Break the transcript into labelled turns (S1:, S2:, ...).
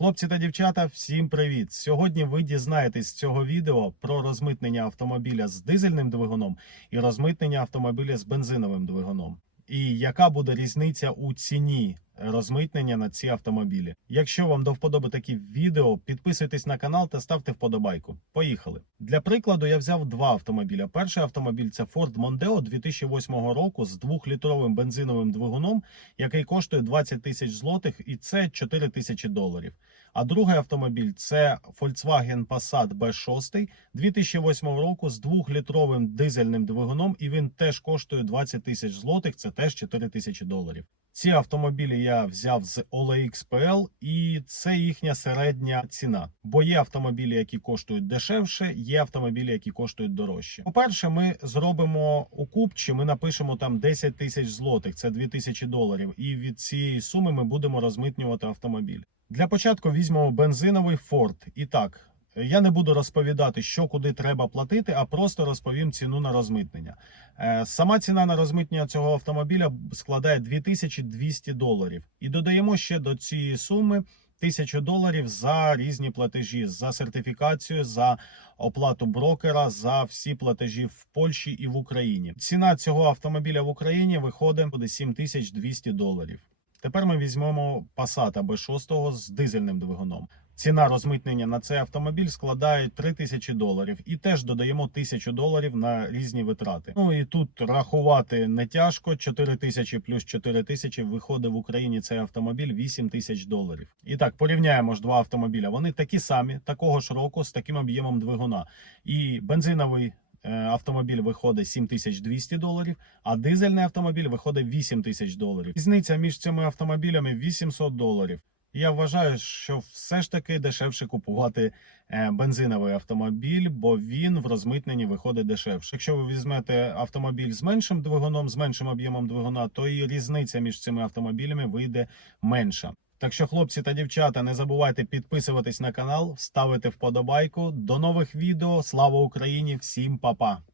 S1: Хлопці та дівчата, всім привіт! Сьогодні ви дізнаєтесь з цього відео про розмитнення автомобіля з дизельним двигуном і розмитнення автомобіля з бензиновим двигуном. І яка буде різниця у ціні розмитнення на ці автомобілі? Якщо вам до вподоби такі відео, підписуйтесь на канал та ставте вподобайку. Поїхали. Для прикладу я взяв два автомобіля. Перший автомобіль це Ford Mondeo 2008 року з 2-літровим бензиновим двигуном, який коштує 20 тисяч злотих, і це 4 тисячі доларів. А другий автомобіль це Volkswagen Passat B6 2008 року з 2-літровим дизельним двигуном, і він теж коштує 20 тисяч злотих, це теж 4 тисячі доларів. Ці автомобілі я взяв з OLX.PL і це їхня середня ціна. Бо є автомобілі, які коштують дешевше, є автомобілі, які коштують дорожче. По-перше, ми зробимо у купчі, ми напишемо там 10 тисяч злотих, це 2 тисячі доларів. І від цієї суми ми будемо розмитнювати автомобіль. Для початку візьмемо бензиновий Ford. І так, я не буду розповідати, що куди треба платити, а просто розповім ціну на розмитнення. Е, Сама ціна на розмитнення цього автомобіля складає 2200 доларів. І додаємо ще до цієї суми 1000 доларів за різні платежі, за сертифікацію, за оплату брокера, за всі платежі в Польщі і в Україні. Ціна цього автомобіля в Україні виходить буде 7200 доларів. Тепер ми візьмемо Passat B6 з дизельним двигуном. Ціна розмитнення на цей автомобіль складає 3000 доларів, і теж додаємо 1000 доларів на різні витрати. Ну і тут рахувати не тяжко. 4000 плюс 4000 виходить в Україні цей автомобіль 8000 доларів. І так порівняємо ж два автомобіля. Вони такі самі, такого ж року, з таким об'ємом двигуна. І бензиновий е, автомобіль виходить 7200 доларів, а дизельний автомобіль виходить 8000 доларів. Різниця між цими автомобілями 800 доларів. Я вважаю, що все ж таки дешевше купувати е, бензиновий автомобіль, бо він в розмитненні виходить дешевше. Якщо ви візьмете автомобіль з меншим двигуном, з меншим об'ємом двигуна, то і різниця між цими автомобілями вийде менша. Так що, хлопці та дівчата, не забувайте підписуватись на канал, ставити вподобайку. До нових відео. Слава Україні! Всім па-па!